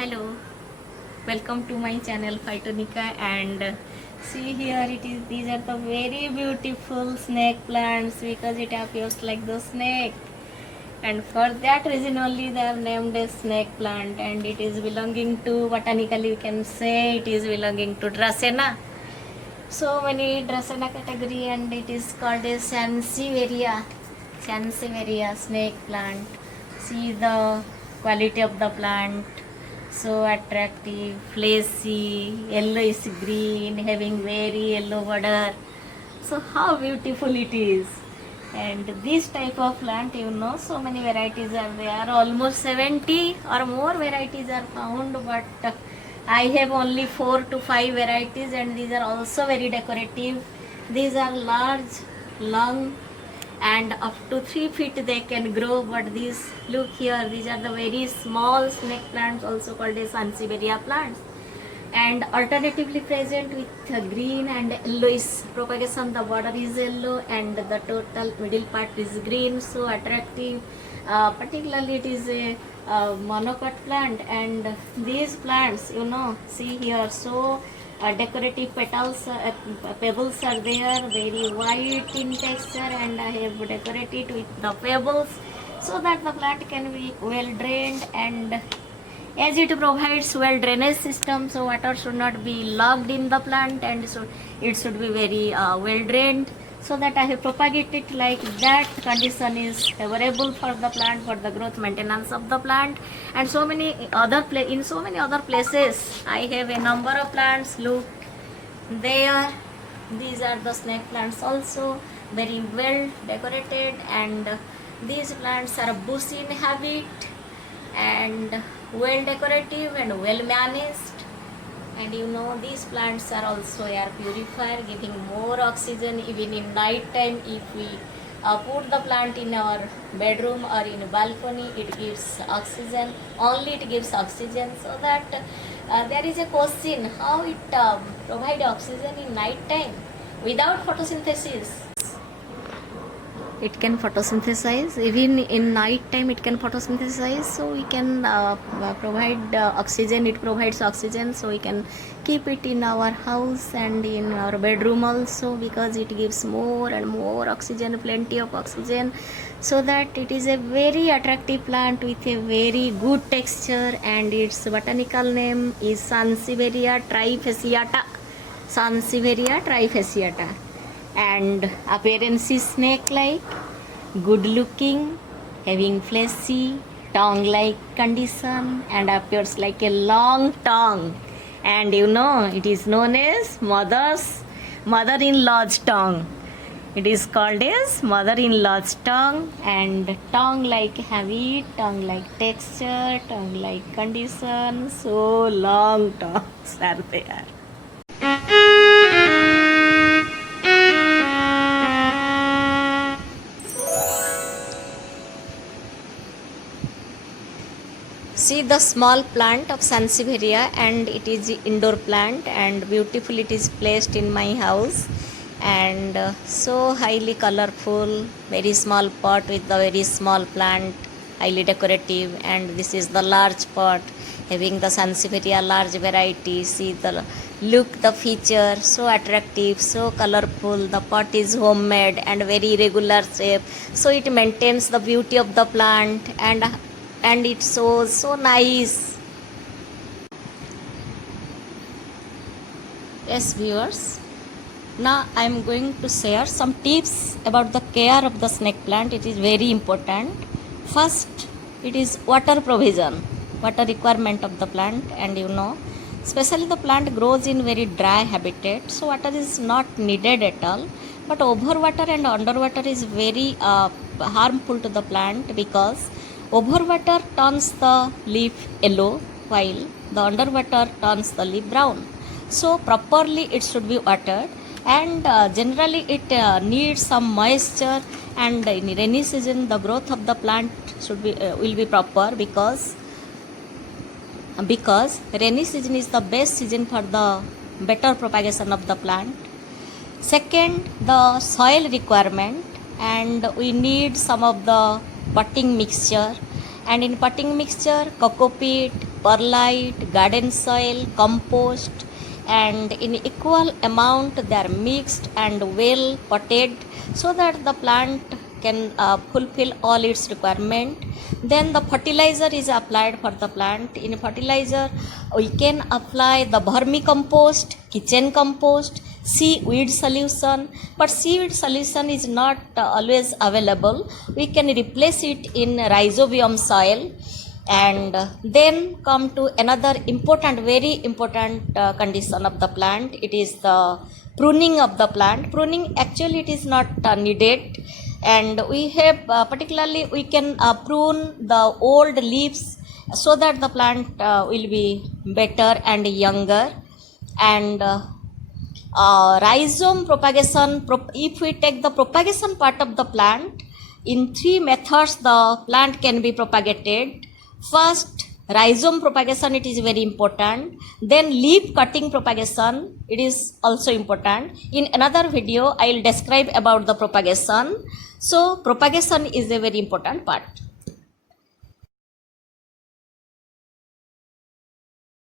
Hello, welcome to my channel Phytonica, and see here it is, these are the very beautiful snake plants because it appears like the snake, and for that reason only they are named as snake plant, and it is belonging to, botanically we can say it is belonging to Dracena. So many Dracena category, and it is called as Sansevieria snake plant. See the quality of the plant, so attractive, fleshy, yellowish green, having very yellow border. So how beautiful it is. And this type of plant, so many varieties are there, almost 70 or more varieties are found, but I have only 4 to 5 varieties, and these are also very decorative. These are large, long, and up to 3 feet they can grow, but these, look here, these are the very small snake plants, also called as Sansevieria plants, and alternatively present with green and yellowish propagation. The border is yellow and the total middle part is green, so attractive. Particularly it is a monocot plant, and these plants, see here, so decorative petals, pebbles are there, very white in texture, and I have decorated with the pebbles so that the plant can be well drained, and as it provides well drainage system, so water should not be locked in the plant, and so it should be very well drained, so that I have propagated like that. Condition is favorable for the plant, for the growth maintenance of the plant. And so many other in so many other places I have a number of plants. Look there, these are the snake plants, also very well decorated, and these plants are bush in habit and well decorative and well managed. And these plants are also air purifier, giving more oxygen even in night time. If we put the plant in our bedroom or in a balcony, it gives oxygen, only it gives oxygen. So that there is a question, how it provide oxygen in night time without photosynthesis. It can photosynthesize, even in night time it can photosynthesize, so we can provide oxygen. It provides oxygen, so we can keep it in our house and in our bedroom also, because it gives more and more oxygen, plenty of oxygen, so that it is a very attractive plant with a very good texture. And its botanical name is Sansevieria trifasciata. Sansevieria trifasciata. And appearance is snake like, good looking, having fleshy tongue like condition, and appears like a long tongue, and it is known as mother-in-law's tongue. It is called as mother-in-law's tongue, and tongue like habit, tongue like texture, tongue like condition, so long tongues are there. See the small plant of Sansevieria, and it is the indoor plant, and beautiful it is placed in my house, and so highly colorful, very small pot with the very small plant, highly decorative. And this is the large pot having the Sansevieria large variety. See the look, the feature, so attractive, so colorful. The pot is homemade and very regular shape, so it maintains the beauty of the plant, and it shows so nice. Yes viewers, now I am going to share some tips about the care of the snake plant. It is very important. First, it is water provision, water requirement of the plant, and especially the plant grows in very dry habitat, so water is not needed at all. But overwater and underwater is very harmful to the plant, because overwater turns the leaf yellow, while the underwater turns the leaf brown. So properly it should be watered, and generally it needs some moisture. And in rainy season the growth of the plant should be will be proper, because rainy season is the best season for the better propagation of the plant. Second, the soil requirement, and we need some of the potting mixture, and in potting mixture cocoa peat, perlite, garden soil, compost, and in equal amount they are mixed and well potted so that the plant can fulfill all its requirement. Then the fertilizer is applied for the plant. In fertilizer we can apply the vermicompost, kitchen compost, seaweed solution, but seaweed solution is not always available. We can replace it in rhizobium soil. And then come to another important, very important condition of the plant. It is the pruning of the plant. Pruning actually it is not needed, and we have particularly we can prune the old leaves so that the plant will be better and younger. And rhizome propagation, if we take the propagation part of the plant, in three methods the plant can be propagated. First, rhizome propagation, it is very important. Then leaf cutting propagation, it is also important. In another video I will describe about the propagation. So propagation is a very important part.